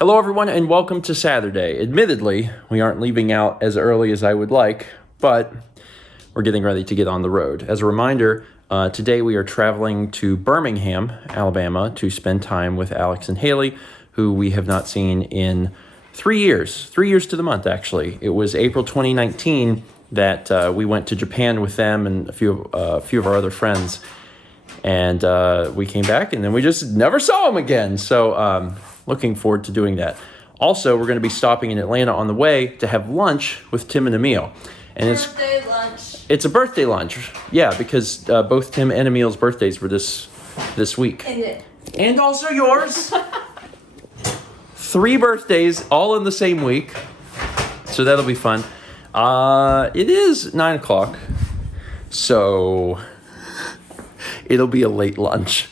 Hello everyone and welcome to Saturday. Admittedly, we aren't leaving out as early as I would like, but we're getting ready to get on the road. As a reminder, today we are traveling to Birmingham, Alabama to spend time with Alex and Hayley, who we have not seen in 3 years. 3 years to the month, actually. It was April 2019 that we went to Japan with them and a few of our other friends. And we came back and then we just never saw them again. So looking forward to doing that. Also, we're going to be stopping in Atlanta on the way to have lunch with Tim and Emile. And birthday lunch. It's a birthday lunch. Yeah, because both Tim and Emile's birthdays were this week. And also yours. 3 birthdays all in the same week. So that'll be fun. It is 9 o'clock. So it'll be a late lunch.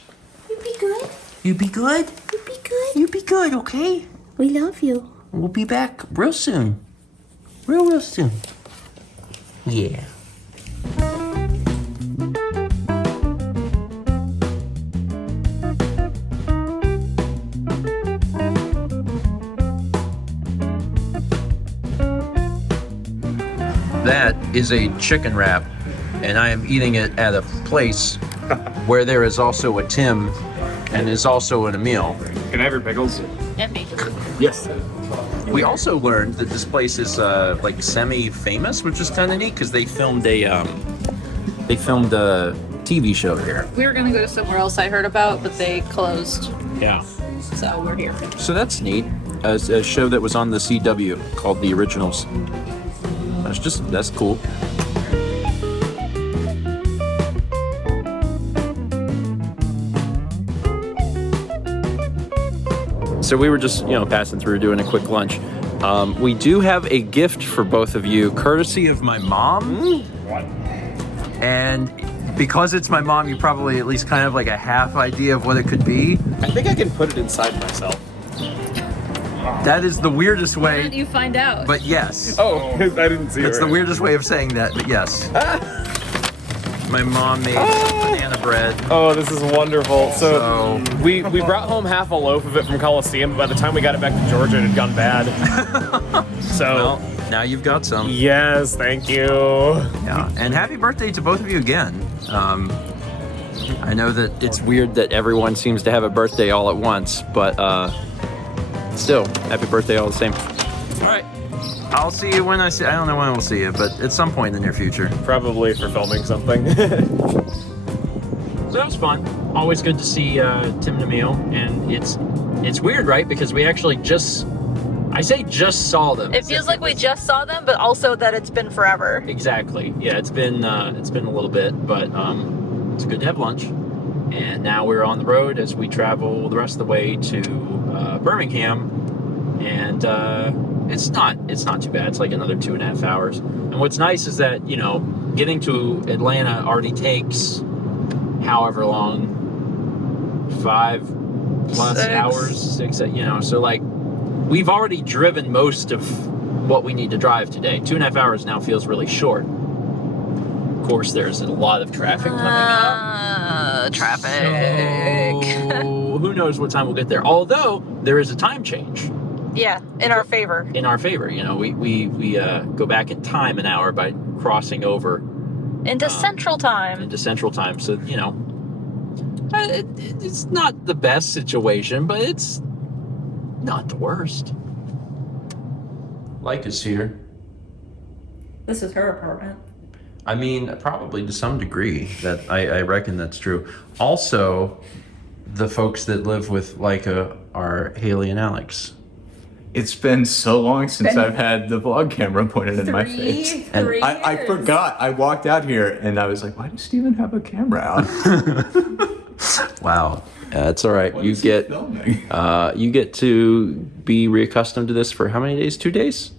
You be good. You be good? You be good. You be good, okay? We love you. We'll be back real soon. Real soon. Yeah. That is a chicken wrap, and I am eating it at a place where there is also a Tim and is also an Emile. Can I have your pickles? And me. Yes. We also learned that this place is like semi-famous, which is kind of neat because they filmed a TV show here. We were gonna go to somewhere else I heard about, but they closed, Yeah. so we're here. So that's neat. A show that was on the CW called The Originals. That's cool. So we were just, passing through doing a quick lunch. We do have a gift for both of you, courtesy of my mom. What? And because it's my mom, you probably at least kind of like a half idea of what it could be. I think I can put it inside myself. That is the weirdest Why don't way, you find out? but yes. Oh, I didn't see it. It's the weirdest way of saying that, but yes. My mom made banana bread. Oh, this is wonderful. So So we brought home half a loaf of it from Coliseum, but by the time we got it back to Georgia, it had gone bad. So, well, now you've got some. yes, thank you. Yeah, and happy birthday to both of you again. I know that it's weird that everyone seems to have a birthday all at once, but still, happy birthday all the same. All right, I'll see you when I don't know when we'll see you, but at some point in the near future. Probably for filming something. So that was fun. Always good to see Tim and Emile, and it's weird, right? Because we actually just saw them. It feels like we just saw them, but also that it's been forever. Exactly. Yeah, it's been a little bit, but it's good to have lunch. And now we're on the road as we travel the rest of the way to Birmingham, and it's not too bad. It's like another 2.5 hours. And what's nice is that getting to Atlanta already takes however long, 5+ 6 hours, 6. So like we've already driven most of what we need to drive today. 2.5 hours now feels really short. Of course, there's a lot of traffic coming up. Traffic. So who knows what time we'll get there? Although there is a time change Yeah, in our favor. in our favor. We go back in time an hour by crossing over Into Central Time. into Central Time. So it's not the best situation, but it's not the worst. Like is here. This is her apartment. I mean, probably to some degree. That I reckon that's true. Also, the folks that live with Leica are Hayley and Alex. It's been so long since Been I've had the vlog camera pointed in my face. And Three I years. forgot. I walked out here and I was like, why does Steven have a camera out? Wow, that's all right. What You is he get filming? you get to be reaccustomed to this for how many days? 2 days.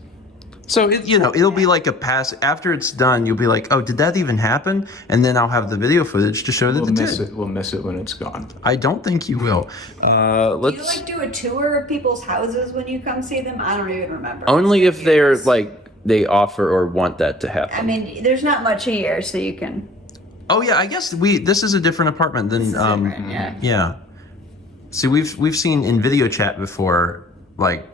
So it'll be like a pass. After it's done, you'll be like, oh, did that even happen? And then I'll have the video footage to show that We'll it miss did. it. We'll miss it when it's gone. I don't think you will. Do you Let's do a tour of people's houses when you come see them? I don't even remember. only It's if been they're years. like they offer or want that to happen. I mean, there's not much a year, so you can. Oh yeah, I guess this is a different apartment than This is different, yeah. yeah. See, we've seen in video chat before Like,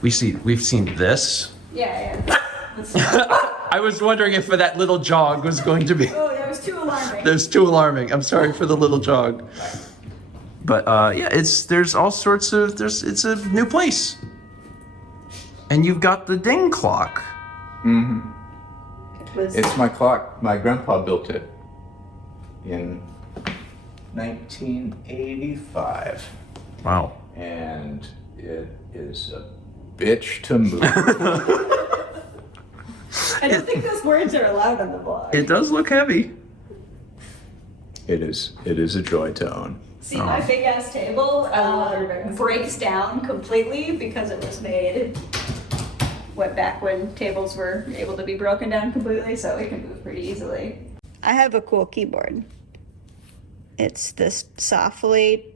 we've seen this. Yeah. I was wondering if that little jog was going to be. Oh, that was too alarming. There's too alarming. I'm sorry for the little jog. But yeah, there's all sorts of it's a new place. And you've got the ding clock. It's my clock. My grandpa built it in 1985. Wow. And it is a bitch to move. I don't think those words are allowed on the blog. It does look heavy. It is a joy to own. See, my big ass table breaks down completely because it was made back when tables were able to be broken down completely, so it can move pretty easily. I have a cool keyboard. It's this Softly,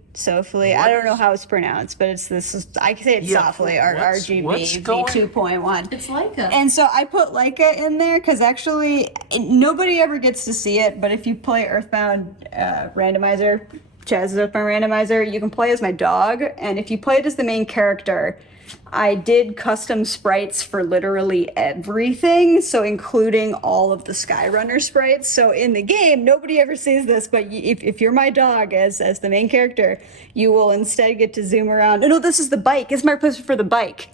I don't know how it's pronounced, but it's this, I can say it's Softly, or RGB V2.1. It's Leica. And so I put Leica in there because actually nobody ever gets to see it, but if you play Earthbound Randomizer, Chaz's Earthbound Randomizer, you can play as my dog, and if you play it as the main character, I did custom sprites for literally everything, so including all of the Skyrunner sprites. So in the game, nobody ever sees this, but if you're my dog as the main character, you will instead get to zoom around. Oh, no, this is the bike. It's my place for the bike.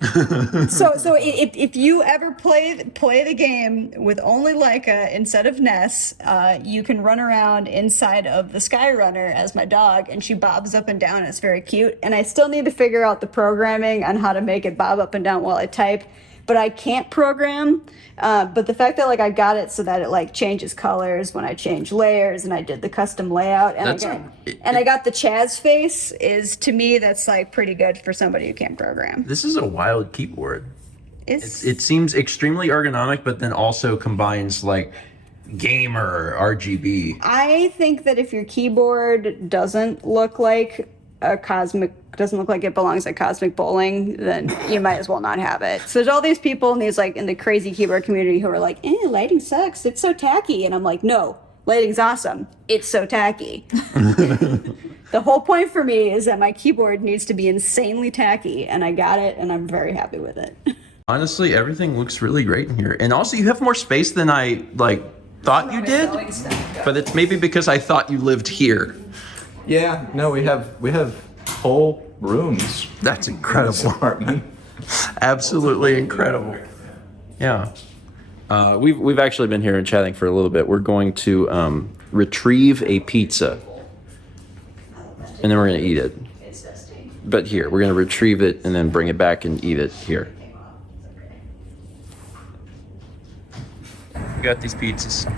so if you ever play the game with only Leica instead of Ness, you can run around inside of the Skyrunner as my dog, and she bobs up and down. It's very cute, and I still need to figure out the programming on how to make it bob up and down while I type, but I can't program. But the fact that I got it so that it changes colors when I change layers, and I did the custom layout, and I got the Chaz face, is to me that's pretty good for somebody who can't program. This is a wild keyboard. It seems extremely ergonomic, but then also combines gamer RGB. I think that if your keyboard doesn't look like it belongs at Cosmic Bowling, then you might as well not have it. So there's all these people in the crazy keyboard community who are like, lighting sucks, it's so tacky. And I'm like, no, lighting's awesome, it's so tacky. The whole point for me is that my keyboard needs to be insanely tacky, and I got it, and I'm very happy with it. Honestly, everything looks really great in here. And also, you have more space than I thought you did, but it's maybe because I thought you lived here. Yeah, no, we have whole rooms. That's In incredible. this apartment. Absolutely incredible. Yeah. We've actually been here and chatting for a little bit. We're going to retrieve a pizza, and then we're going to eat it. But here, we're going to retrieve it and then bring it back and eat it here. We got these pizzas.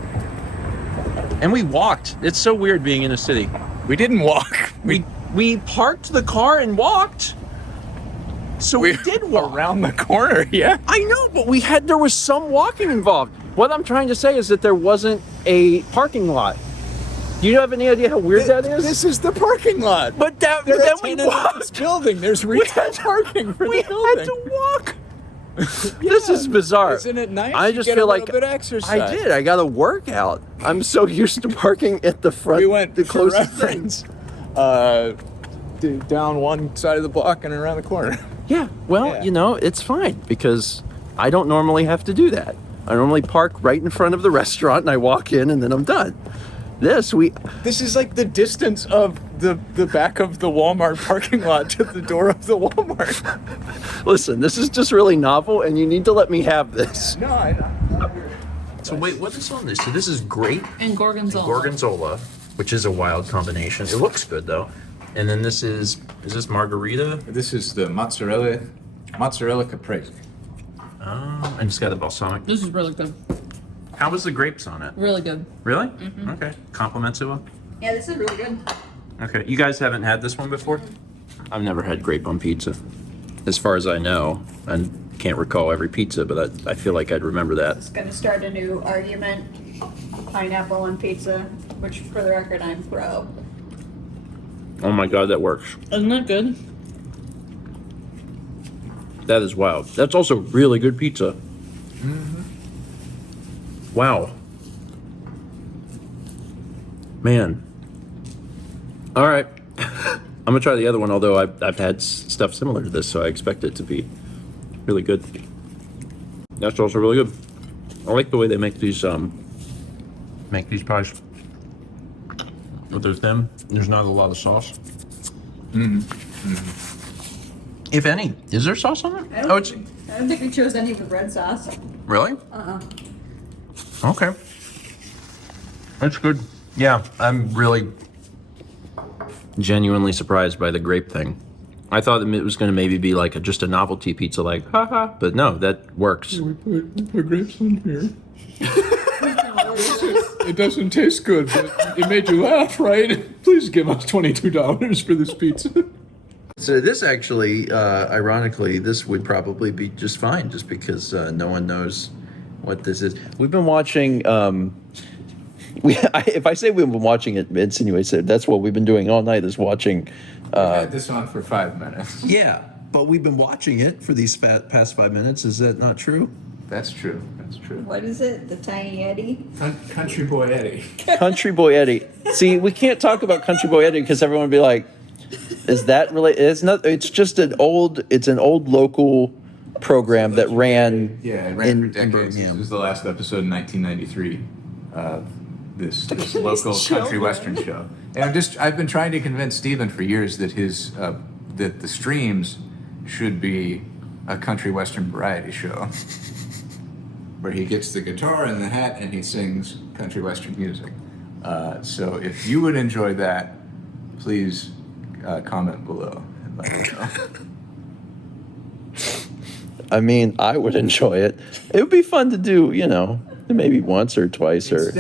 And we walked. It's so weird being in a city. We didn't walk. We parked the car and walked. So we did walk. Around the corner, yeah. I know, but there was some walking involved. What I'm trying to say is that there wasn't a parking lot. Do you have any idea how weird that is? This is the parking lot. But then we walked. This building. There's retail parking for We the building. had to walk. This is bizarre. Isn't it nice? I You just get feel a little like bit of exercise. I did. I got a workout. I'm so used to parking at the front. We went the for closest thing. reference, down one side of the block and around the corner. Yeah. Well, Yeah. it's fine because I don't normally have to do that. I normally park right in front of the restaurant and I walk in and then I'm done. This is like the distance of the back of the Walmart parking lot to the door of the Walmart. Listen, this is just really novel and you need to let me have this. No, I know. So wait, what is on this? So this is grape And gorgonzola. gorgonzola, which is a wild combination. It looks good though. And then this is this margarita? This is the mozzarella caprese. Oh, and it's got the balsamic. This is really good. How was the grapes on it? Really good. Really? Okay. Compliments of them? Yeah, this is really good. Okay. You guys haven't had this one before? I've never had grape on pizza, as far as I know. I can't recall every pizza, but I feel like I'd remember that. It's gonna start a new argument. Pineapple on pizza, which for the record I'm pro. Oh my God, that works. Isn't that good? That is wild. That's also really good pizza. Wow. Man. All right. I'm gonna try the other one, although I've had stuff similar to this, so I expect it to be really good. That's also really good. I like the way they make these pies. But they're thin. There's not a lot of sauce. If any, is there sauce on it? I don't think we chose any of the red sauce. Really? Okay. That's good. Yeah, I'm really genuinely surprised by the grape thing. I thought it was going to maybe be like just a novelty pizza, like haha. But no, that works. We put grapes in here. It doesn't taste good, but it made you laugh, right? Please give us $22 for this pizza. So this actually, ironically, this would probably be just fine, just because no one knows what this is. We've been watching. If I say we've been watching, it insinuates that that's what we've been doing all night, is watching. I had this on for 5 minutes. Yeah, but we've been watching it for these past 5 minutes. Is that not true? That's true. That's true. What is it? The Tiny Eddie? Country Boy Eddie. Country Boy Eddie. See, we can't talk about Country Boy Eddie because everyone would be like, "Is that really?" It's not. It's just an old. It's an old local program that ran. Yeah, it ran for decades. This Birmingham. was the last episode in 1993. This local country western show. And I've been trying to convince Steven for years that that the streams should be a country western variety show, where he gets the guitar and the hat and he sings country western music. So if you would enjoy that, please comment below and let me know. I mean, I would enjoy it. It would be fun to do, maybe once or twice or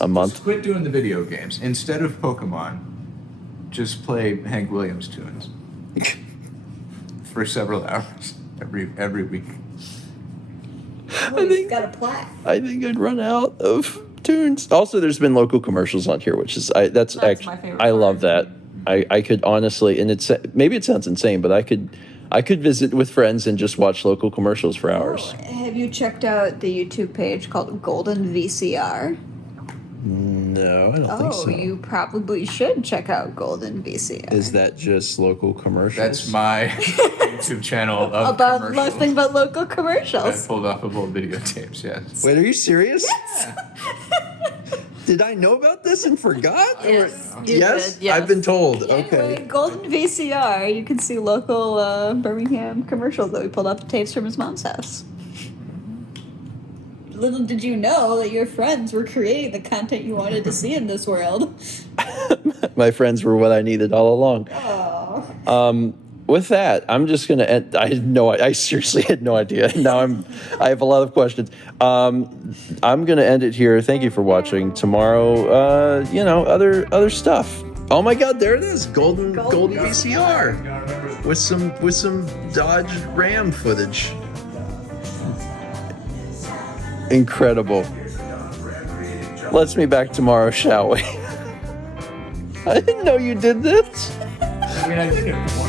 a month. Just quit doing the video games. Instead of Pokemon, just play Hank Williams tunes for several hours every week. He's got a plaque. I think I'd run out of tunes. Also, there's been local commercials on here, which is that's my actually favorite I love part. that. I could honestly, and maybe it sounds insane, but I could visit with friends and just watch local commercials for hours. Have you checked out the YouTube page called Golden VCR? No, I don't think so. You probably should check out Golden VCR. Is that just local commercials? That's my YouTube channel of About commercials. nothing but local I commercials. pulled off of old videotapes, yes. Wait, are you serious? Did I know about this and forgot? Yes, you Yes? did, yes. I've been told. Anyway, Okay. Golden VCR, you can see local Birmingham commercials that we pulled off the tapes from his mom's house. Little did you know that your friends were creating the content you wanted to see in this world. My friends were what I needed all along. Oh. With that, I'm just gonna end. I seriously had no idea. Now I have a lot of questions. I'm gonna end it here. Thank you for watching. Tomorrow, other stuff. Oh my God, there it is, golden VCR with some Dodge Ram footage. Incredible. Let's meet back tomorrow, shall we? I didn't know you did this. I mean, I did it before.